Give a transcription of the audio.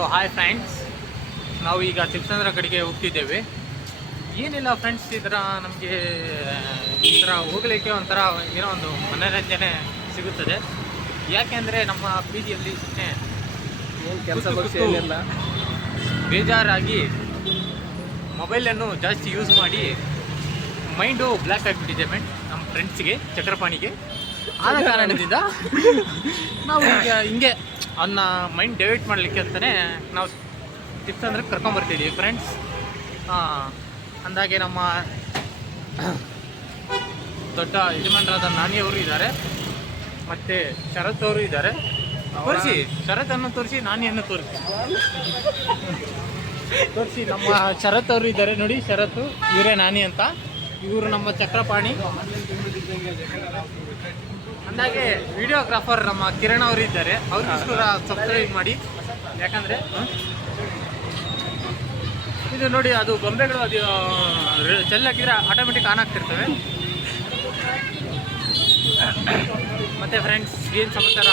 Hello hi friends, ನಾವು ಈಗ ತಿಪ್ಸಂದ್ರ ಕಡೆಗೆ ಹೋಗ್ತಿದ್ದೇವೆ. ಏನಿಲ್ಲ ಫ್ರೆಂಡ್ಸ್, ಈ ಥರ ನಮಗೆ ಈ ಥರ ಹೋಗಲಿಕ್ಕೆ ಒಂಥರ ಏನೋ ಒಂದು ಮನೋರಂಜನೆ ಸಿಗುತ್ತದೆ. ಯಾಕೆಂದರೆ ನಮ್ಮ ಬೀದಿಯಲ್ಲಿ ಸುಮ್ಮನೆ ಕೆಲಸ ಬೇಜಾರಾಗಿ ಮೊಬೈಲನ್ನು ಜಾಸ್ತಿ ಯೂಸ್ ಮಾಡಿ ಮೈಂಡು ಬ್ಲ್ಯಾಕ್ ಆಗಿಬಿಟ್ಟಿದೆ ನಮ್ಮ ಫ್ರೆಂಡ್ಸ್ಗೆ, ಚಕ್ರಪಾಣಿಗೆ. ಆದ ಕಾರಣದಿಂದ ನಾವು ಈಗ ಹಿಂಗೆ ಅವನ್ನ ಮೈಂಡ್ ಡೈವರ್ಟ್ ಮಾಡಲಿಕ್ಕೆ ಅಂತಲೇ ನಾವು ಟಿಪ್ಸ್ ಅಂದರೆ ಕರ್ಕೊಂಬರ್ತಿದ್ದೀವಿ ಫ್ರೆಂಡ್ಸ್. ಅಂದಾಗೆ ನಮ್ಮ ದೊಡ್ಡ ಯಜಮಾನರಾದ ನಾನಿಯವರು ಇದ್ದಾರೆ, ಮತ್ತು ಶರತ್ ಅವರು ಇದ್ದಾರೆ. ತೋರಿಸಿ, ಶರತನ್ನು ತೋರಿಸಿ, ನಾನಿಯನ್ನು ತೋರಿಸಿ. ನಮ್ಮ ಶರತ್ ಅವರು ಇದ್ದಾರೆ ನೋಡಿ, ಶರತ್ತು ಇವರೇ ನಾನಿ ಅಂತ. ಇವರು ನಮ್ಮ ಚಕ್ರಪಾಣಿ. ಅಂದಾಗೆ ವಿಡಿಯೋಗ್ರಾಫರ್ ನಮ್ಮ ಕಿರಣ್ ಅವರು ಇದ್ದಾರೆ, ಅವ್ರಿಗೋಸ್ಕರ ಸಬ್ಸ್ಕ್ರೈಬ್ ಮಾಡಿ. ಯಾಕಂದರೆ ಇದು ನೋಡಿ, ಅದು ಗೊಂಬೆಗಳು ಅದು ಚೆಲ್ಲಾಕಿದ್ರೆ ಆಟೋಮೆಟಿಕ್ ಆನ್ ಆಗ್ತಿರ್ತವೆ. ಮತ್ತು ಫ್ರೆಂಡ್ಸ್, ಏನು ಸಮಾಚಾರ?